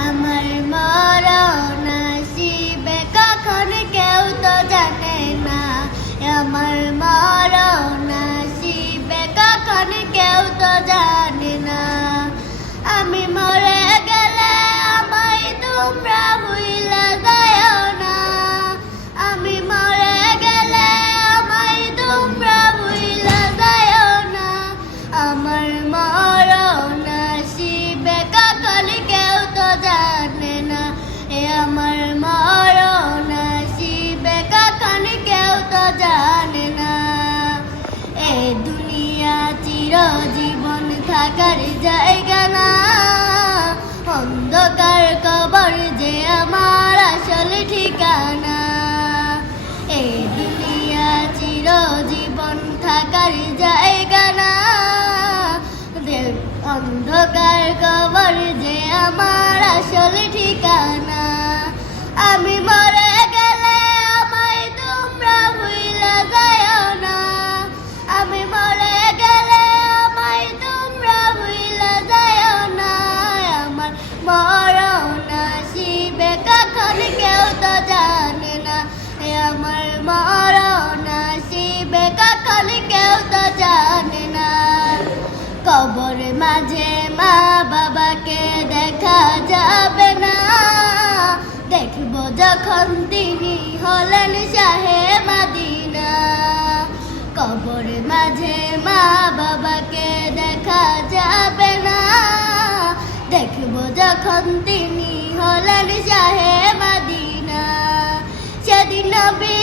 আমার মরণ আসিবে কখন কেউ তো জানে না, আমার মরণ আসিবে কখন কেউ তো জানে না। আমি মরে গেলে আমায় তোমরা ভুইলা যাও না, আমি মরে গেলে আমায় তোমরা ভুইলা যাও না। আমার মরণ আসিবে কখন কেউ তো জানে না, আমার মরণ আসিবে কখন কেউ তো জানে না। এ দুনিয়া চিরজীবন থাকার জায়গা না, অন্ধকার কবর যে আমার আসল ঠিকানা। এ দুনিয়া চিরজীবন থাকার জায়গা না, অন্ধকার কবর যে আমার আসল ঠিকানা। আমি মরে গেলে আমায় তোমরা ভুইলা যাও না, আমি মরে গেলে আমায় তোমরা ভুইলা যাও না। আমার মরণ আসিবে কখন কেউ তো জানে না, আমার মরণ আসিবে কখন কেউ তো জানে না। কবর মাঝে মা বাবাকে দেখা যাবে না, দেখব যখন তিনি হলেন শাহে মদিনা। কবর মাঝে মা বাবাকে দেখা যাবে না, দেখব যখন তিনি হলেন শাহে মদিনা। সেদিন নবী